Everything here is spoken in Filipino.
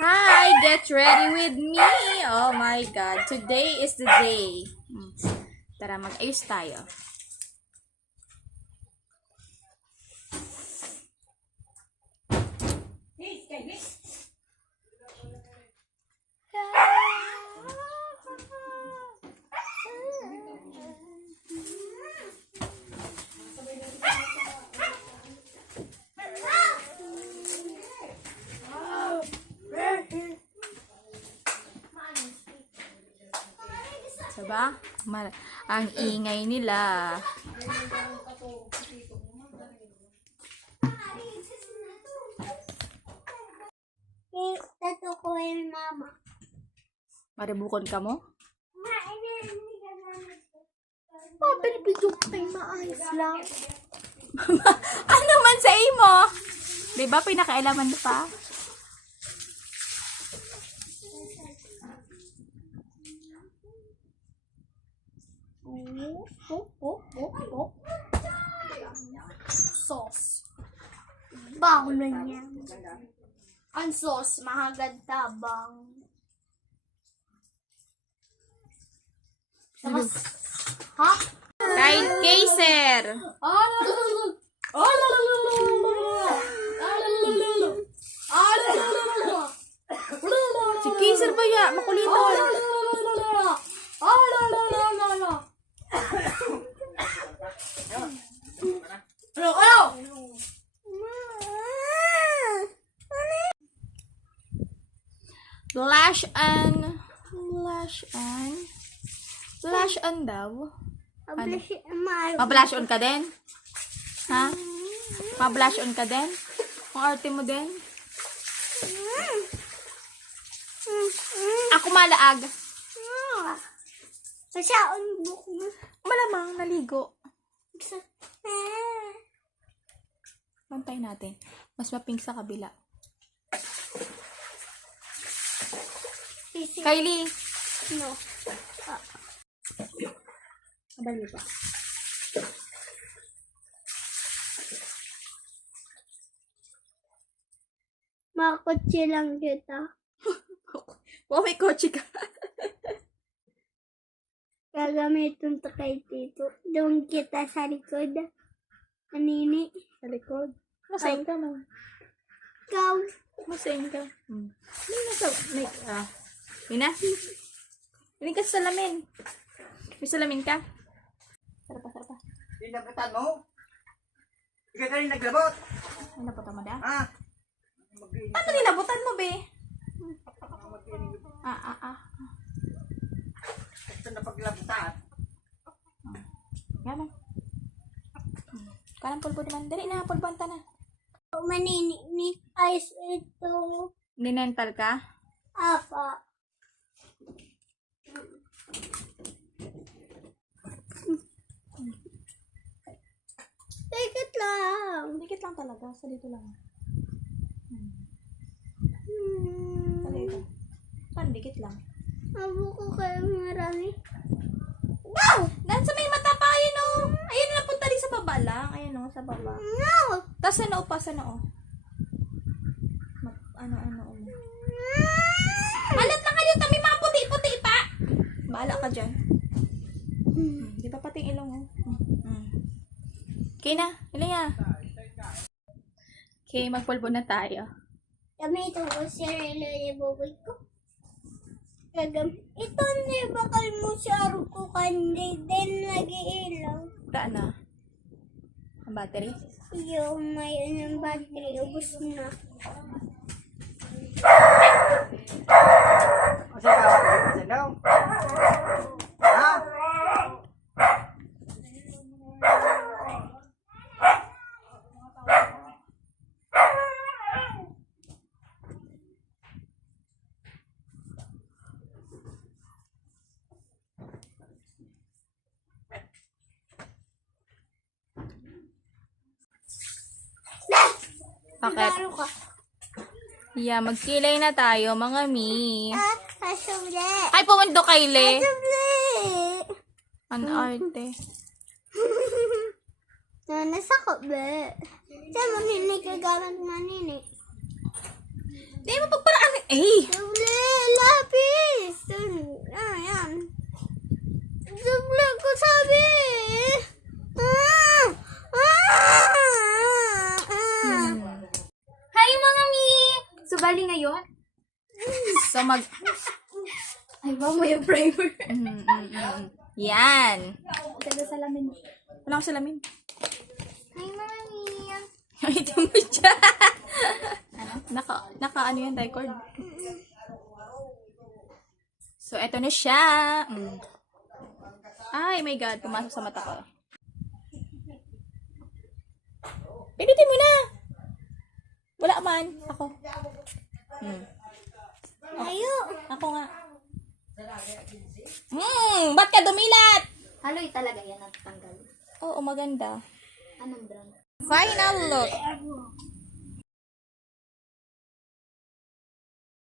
Hi, get ready with me. Oh my God, today is the day. Tara, mag-ayos tayo. Diba? Ang ingay nila. Tato ko yung mama. Maribukon ka mo? Pinipidyo ko kayo maayos lang. Ano man sa imo? Diba pinakailaman pa? Sauce. Bago na niya. Ang sauce, mahagad tabang. Tapos, ha? Kain Kaiser! Si Kaiser ba ya? Makuliton! Blush on daw. Ma-blush on ka din? Ha? Ma-blush on ka din? Ang arte mo din? Ako malaag. Masaon buko mo. Malamang, naligo. Pantay natin. Mas mapink sa kabila. Kylie! No. Abali pa. Makakotse lang kita. Wow, may kotse ka. Gagamitin to kay Tito. Doon kita sa likod. Anini. Sa likod. Masayin ka na. Ikaw. Masayin ka. Mina? Hindi ka sa salamin. May salamin ka? Sarap. Pinabutan mo? Ikaw ka rin naglabot. Ay, nabutan mo da? Ah. Ano ninabutan mo, be? Ito na paglabutan. Yaman. Kanang pulbo naman. Dali na, pulbanta na. Manini ni ice ito. Ninental ka? Apa. Tikit lang. Dikit lang talaga. Sa dito lang. Sa dito. Saan? Dikit lang. Abo ko kayo marami. Wow! Nasa may mata pa. Ayan o. Ayan na, punta rin sa baba lang. Ayan o, sa baba. No! Tapos sa noo pa, sa noo. Ano. Malat lang kayo. May mga puti-puti pa. Bahala ka dyan. Di ba pati ilong o? Okay na. Ilang na. Okay, magpulbo na tayo. Gamitin ko si Relo yung buboy ko. Ito na bakal mo si Aro ko kandi. Then nag-iilaw. Saan na? Ang battery? Yung may anong battery. Ubus na. Kasi tawag ko kasi daw. Ha? Bakit? Aro ka. Yeah, magkilay na tayo, mga mi. Kasuli. Ay, pumundo Kylie. Kasuli. Ang arte. Nasa ko ba? Saan mo nini ka gamit manini? Di mo pagparaan. Eh! Doble, lapis. Yan. Doble ko sabi. Hi mga mi! So, bali ngayon? So, Ay, ba mo yung primer? Yan. Taga salamin. Wala akong salamin. Hi, mami. Ito mo siya. Naka ano yan, record. So, eto na siya. Ay, my God. Pumasok sa mata ko. Pinitin mo na. Wala man. Ako. Ayo. Ako nga. Ba't ka dumilat? Haloy talaga yan ang tanggal. Oo, maganda. Anong brand? Final look.